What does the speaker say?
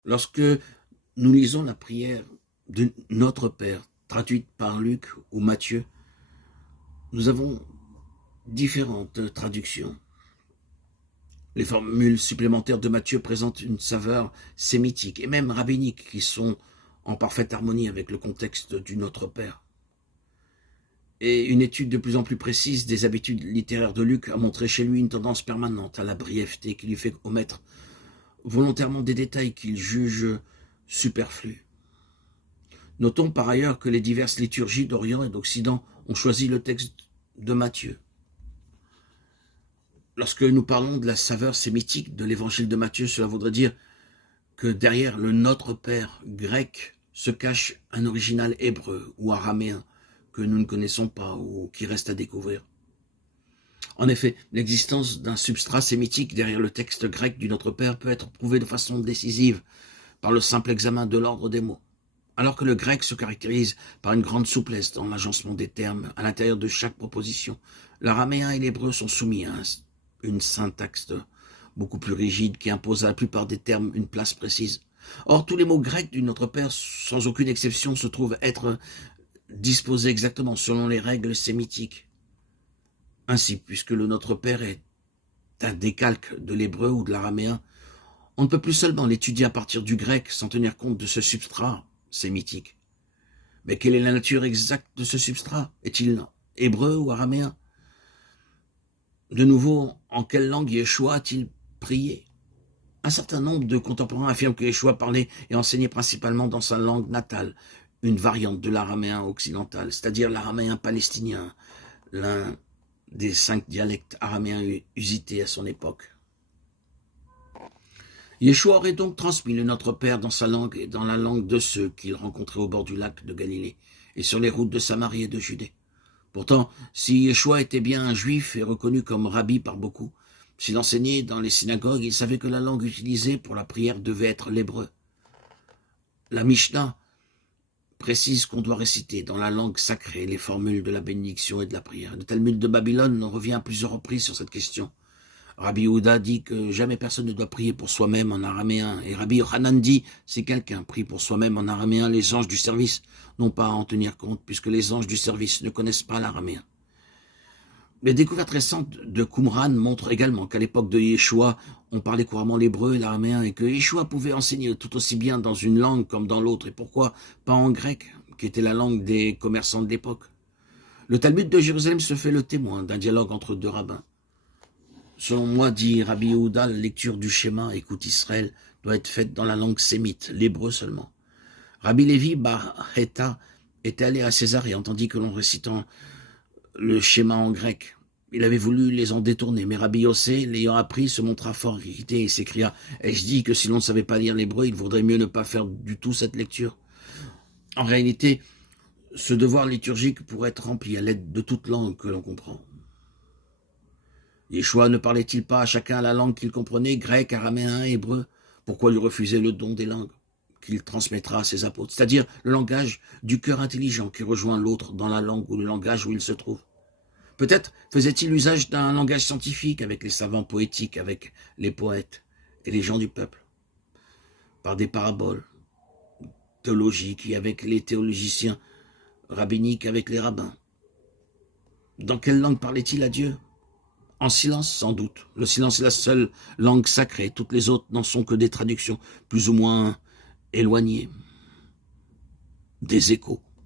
Lorsque nous lisons la prière de Notre Père, traduite par Luc ou Matthieu, nous avons différentes traductions. Les formules supplémentaires de Matthieu présentent une saveur sémitique et même rabbinique qui sont en parfaite harmonie avec le contexte du Notre Père. Et une étude de plus en plus précise des habitudes littéraires de Luc a montré chez lui une tendance permanente à la brièveté qui lui fait omettre volontairement des détails qu'il juge superflus. Notons par ailleurs que les diverses liturgies d'Orient et d'Occident ont choisi le texte de Matthieu. Lorsque nous parlons de la saveur sémitique de l'évangile de Matthieu, cela voudrait dire que derrière le Notre Père grec se cache un original hébreu ou araméen que nous ne connaissons pas ou qui reste à découvrir. En effet, l'existence d'un substrat sémitique derrière le texte grec du Notre Père peut être prouvée de façon décisive par le simple examen de l'ordre des mots. Alors que le grec se caractérise par une grande souplesse dans l'agencement des termes à l'intérieur de chaque proposition, l'araméen et l'hébreu sont soumis à une syntaxe beaucoup plus rigide qui impose à la plupart des termes une place précise. Or, tous les mots grecs du Notre Père, sans aucune exception, se trouvent être disposés exactement selon les règles sémitiques. Ainsi, puisque le Notre Père est un décalque de l'hébreu ou de l'araméen, on ne peut plus seulement l'étudier à partir du grec sans tenir compte de ce substrat sémitique. Mais quelle est la nature exacte de ce substrat? Est-il hébreu ou araméen? De nouveau, en quelle langue Yeshua a-t-il prié? Un certain nombre de contemporains affirment que Yeshua parlait et enseignait principalement dans sa langue natale, une variante de l'araméen occidental, c'est-à-dire l'araméen palestinien, l'un des 5 dialectes araméens usités à son époque. Yeshua aurait donc transmis le Notre Père dans sa langue et dans la langue de ceux qu'il rencontrait au bord du lac de Galilée et sur les routes de Samarie et de Judée. Pourtant, si Yeshua était bien un juif et reconnu comme rabbi par beaucoup, s'il enseignait dans les synagogues, il savait que la langue utilisée pour la prière devait être l'hébreu. La Mishnah précise qu'on doit réciter dans la langue sacrée les formules de la bénédiction et de la prière. Le Talmud de Babylone revient à plusieurs reprises sur cette question. Rabbi Yehuda dit que jamais personne ne doit prier pour soi-même en araméen. Et Rabbi Yochanan dit, si quelqu'un prie pour soi-même en araméen, les anges du service n'ont pas à en tenir compte, puisque les anges du service ne connaissent pas l'araméen. Les découvertes récentes de Qumran montrent également qu'à l'époque de Yeshua, on parlait couramment l'hébreu et l'araméen, et que Yeshua pouvait enseigner tout aussi bien dans une langue comme dans l'autre, et pourquoi pas en grec, qui était la langue des commerçants de l'époque. Le Talmud de Jérusalem se fait le témoin d'un dialogue entre deux rabbins. Selon moi, dit Rabbi Yehuda, la lecture du schéma, écoute Israël, doit être faite dans la langue sémite, l'hébreu seulement. Rabbi Lévi Bar Heta était allé à César et entendit que l'on récitant le schéma en grec. Il avait voulu les en détourner, mais Rabbi Yossé, l'ayant appris, se montra fort irrité et s'écria « Ai-je dit que si l'on ne savait pas lire l'hébreu, il vaudrait mieux ne pas faire du tout cette lecture ?» En réalité, ce devoir liturgique pourrait être rempli à l'aide de toute langue que l'on comprend. Yeshua ne parlait-il pas à chacun la langue qu'il comprenait, grec, araméen, hébreu? Pourquoi lui refuser le don des langues qu'il transmettra à ses apôtres, c'est-à-dire le langage du cœur intelligent qui rejoint l'autre dans la langue ou le langage où il se trouve? Peut-être faisait-il usage d'un langage scientifique avec les savants poétiques, avec les poètes et les gens du peuple, par des paraboles théologiques et avec les théologiciens rabbiniques, avec les rabbins. Dans quelle langue parlait-il à Dieu? En silence, sans doute. Le silence est la seule langue sacrée. Toutes les autres n'en sont que des traductions, plus ou moins éloignées, des échos.